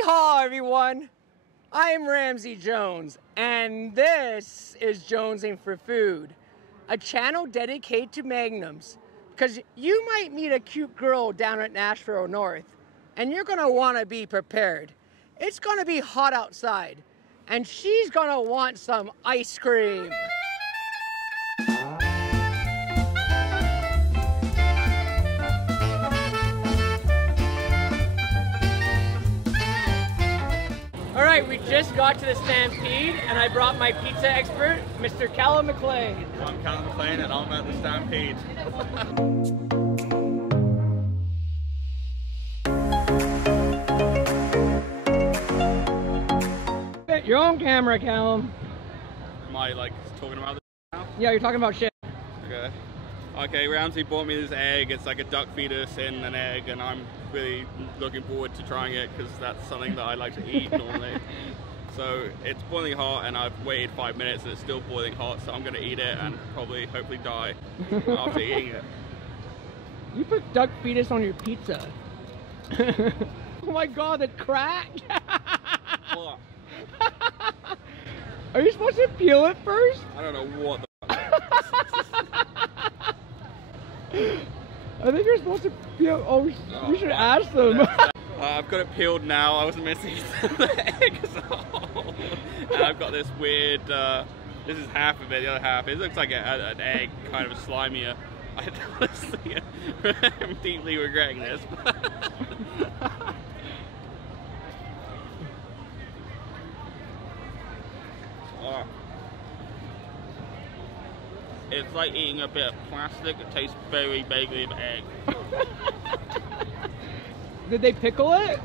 Yeehaw, everyone! I'm Ramsey Jones, and this is Jonesing for Food, a channel dedicated to magnums. Because you might meet a cute girl down at Nashville North, and you're gonna wanna be prepared. It's gonna be hot outside, and she's gonna want some ice cream. All right, we just got to the Stampede, and I brought my pizza expert, Mr. Calum McLean. I'm Calum McLean, and I'm at the Stampede. You're on camera, Calum. Am I like talking about this now? Yeah, you're talking about shit. Okay. Okay, Ramsey bought me this egg. It's like a duck fetus in an egg, and I'm really looking forward to trying it because that's something that I like to eat normally. So it's boiling hot, and I've waited 5 minutes and it's still boiling hot, so I'm gonna eat it and probably hopefully die after eating it. You put duck fetus on your pizza. Oh my god, it cracked! What? Are you supposed to peel it first? I don't know what the I think you're supposed to peel. Oh, we should ask them. I've got it peeled now. I wasn't missing the egg as a whole. And I've got this weird, this is half of it, the other half. It looks like an egg, kind of slimier. I honestly am deeply regretting this. Oh. It's like eating a bit of plastic. It tastes very vaguely of egg. Did they pickle it?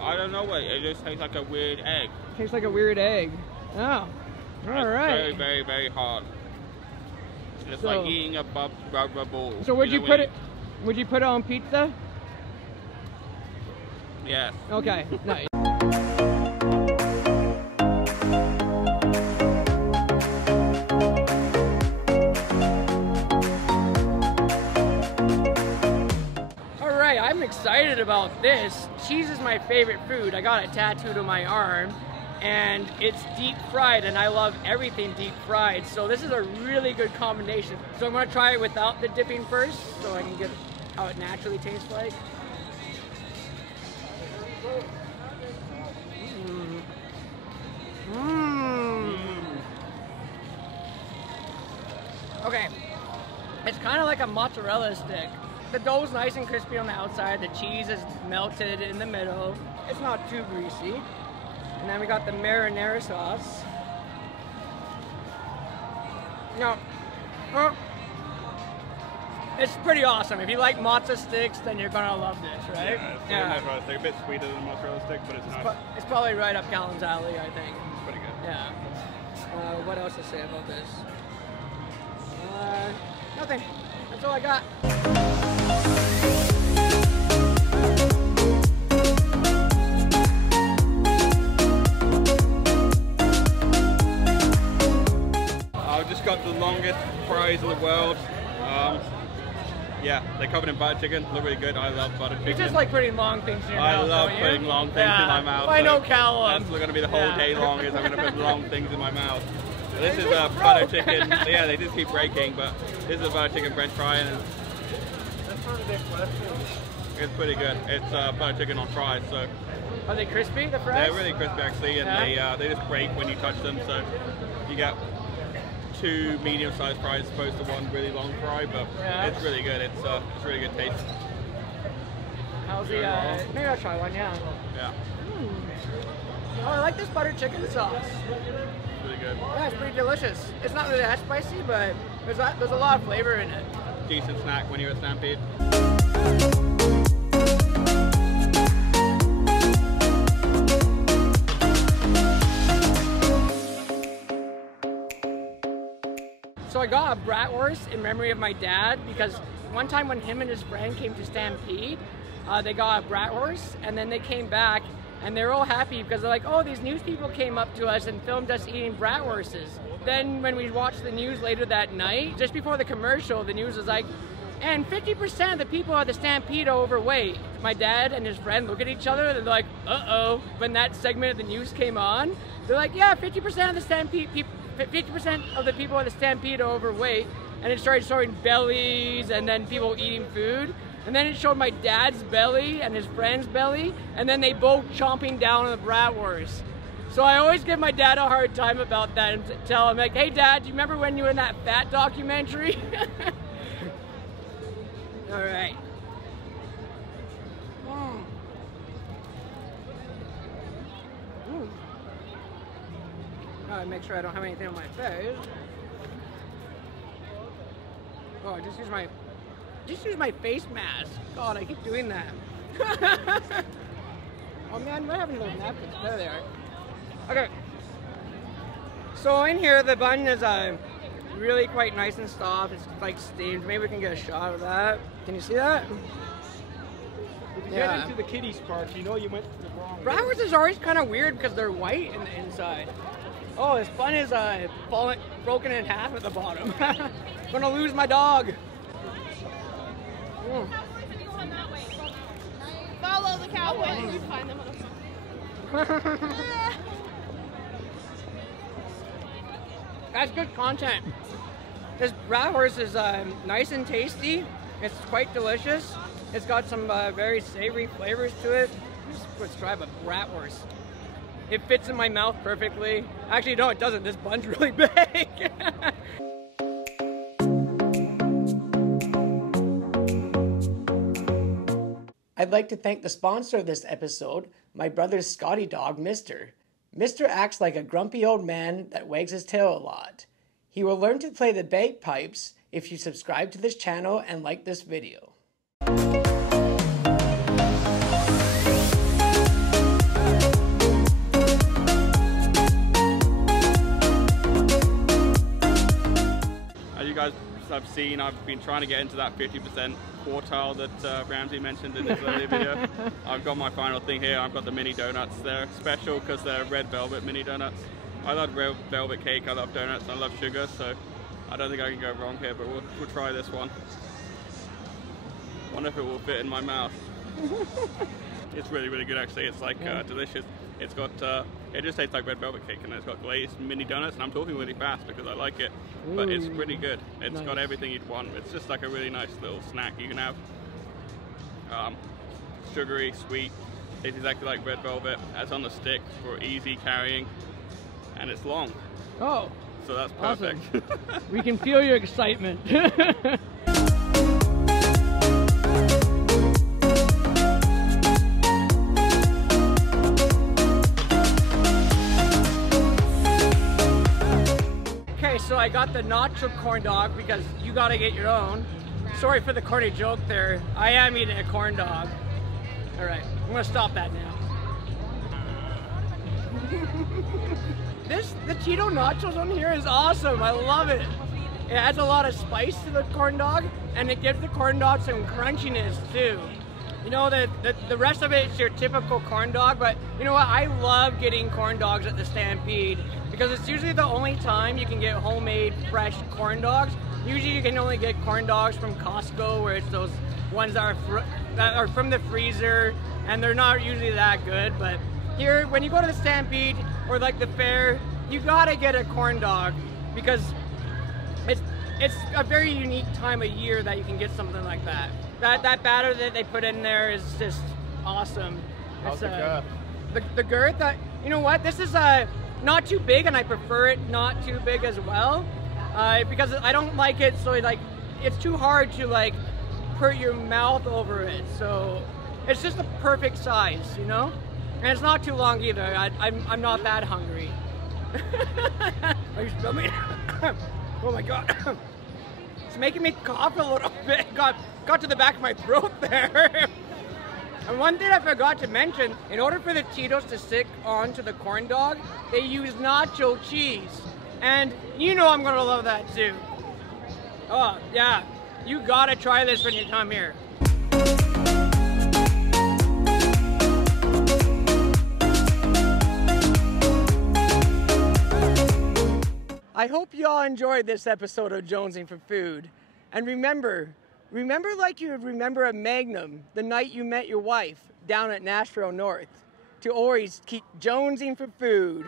I don't know what. It just tastes like a weird egg. Tastes like a weird egg. Oh, all right. Very, very, very hard. It's like eating a rubber ball. So would you put it? Would you put it on pizza? Yes. Okay. Nice. I'm excited about this. Cheese is my favorite food. I got it tattooed on my arm, and it's deep fried, and I love everything deep fried. So this is a really good combination. So I'm gonna try it without the dipping first, so I can get how it naturally tastes like. Okay, it's kind of like a mozzarella stick. The dough's nice and crispy on the outside. The cheese is melted in the middle. It's not too greasy. And then we got the marinara sauce. Now, it's pretty awesome. If you like mozza sticks, then you're gonna love this, right? Yeah, it's a bit sweeter than mozzarella stick, but it's nice. It's probably right up Calum's alley, I think. It's pretty good. Yeah. What else to say about this? Nothing. That's all I got. I've just got the longest fries in the world. Yeah, they're covered in butter chicken. Look really good. I love butter chicken. You just like putting long things in your mouth. I love putting long things in my mouth. I know Calum. That's going to be the whole day long. Is I'm going to put long things in my mouth. This is a butter chicken. Yeah, they just keep breaking, but this is a butter chicken French fry, and it's pretty good. It's butter chicken on fries. So are they crispy? The fries? They're really crispy actually, and they just break when you touch them. So you get 2 medium-sized fries as opposed to 1 really long fry, but it's really good. It's really good taste. How's the? Maybe I'll try one. Yeah. Yeah. Oh, I like this butter chicken sauce. Really good. Yeah, it's pretty delicious. It's not really that spicy, but there's a lot of flavor in it. Decent snack when you're at Stampede. So I got a Bratwurst in memory of my dad because one time when him and his friend came to Stampede, they got a Bratwurst, and then they came back and they're all happy because they're like, oh, these news people came up to us and filmed us eating Bratwursts. Then when we watched the news later that night, just before the commercial, the news was like, And 50% of the people at the Stampede are overweight. My dad and his friend look at each other and they're like, uh-oh. When that segment of the news came on, they're like, yeah, 50% of the Stampede 50% of the people at the Stampede are overweight. And it started showing bellies and then people eating food. And then it showed my dad's belly and his friend's belly. And then they both chomping down on the Bratwurst. So I always give my dad a hard time about that and tell him, like, hey dad, do you remember when you were in that fat documentary? All right. Gotta make sure I don't have anything on my face. Oh, I just use my face mask. God, I keep doing that. Oh man, what happened to those napkins? There they are. Okay. So in here, the bun is really quite nice and soft. It's like steamed. Maybe we can get a shot of that. Can you see that? If you get into the kiddies part, you know you went to the wrong. Bratwurst is always kind of weird because they're white in the inside. Oh, this bun is broken in half at the bottom. Gonna lose my dog. Follow the cowboys. You find them on the That's good content. This Bratwurst is nice and tasty. It's quite delicious. It's got some very savory flavors to it. Let's try a Bratwurst. It fits in my mouth perfectly. Actually, no, it doesn't. This bun's really big. I'd like to thank the sponsor of this episode, my brother's Scotty dog, Mister. Mister acts like a grumpy old man that wags his tail a lot. He will learn to play the bagpipes if you subscribe to this channel and like this video. As you guys have seen, I've been trying to get into that 50% quartile that Ramsey mentioned in his earlier video. I've got my final thing here. I've got the mini donuts. They're special because they're red velvet mini donuts. I love red velvet cake, I love donuts, I love sugar, so I don't think I can go wrong here, but we'll try this one. Wonder if it will fit in my mouth. It's really, really good actually. It's like delicious. It's got, it just tastes like red velvet cake, and it's got glazed mini donuts, and I'm talking really fast because I like it, but it's pretty good. It's got everything you'd want. It's just like a really nice little snack you can have. Sugary, sweet, tastes exactly like red velvet. It's on the stick for easy carrying, and it's long. Oh. So that's perfect. Awesome. We can feel your excitement. Okay, so I got the Nacho corn dog because you gotta get your own. Sorry for the corny joke there. I am eating a corn dog. All right, I'm gonna stop that now. The Cheeto nachos on here is awesome. I love it. It adds a lot of spice to the corn dog, and it gives the corn dog some crunchiness too. You know, the rest of it is your typical corn dog, but you know what? I love getting corn dogs at the Stampede because it's usually the only time you can get homemade fresh corn dogs. Usually you can only get corn dogs from Costco, where it's those ones that are from the freezer, and they're not usually that good. But here, when you go to the Stampede or like the fair, you gotta get a corn dog because it's a very unique time of year that you can get something like that. That batter that they put in there is just awesome. How's the girth? The girth, you know what? This is not too big, and I prefer it not too big as well, because I don't like it so like it's too hard to like put your mouth over it. So it's just the perfect size, you know. And it's not too long either. I'm not that hungry. Are you still me? Oh my god. It's making me cough a little bit. Got to the back of my throat there. And one thing I forgot to mention, in order for the Cheetos to stick onto the corn dog, they use nacho cheese. And you know I'm gonna love that too. Oh yeah, you gotta try this when you come here. I hope you all enjoyed this episode of Jonesing for Food. And remember, Remember like you would remember a Magnum the night you met your wife down at Nashville North. To always keep jonesing for food.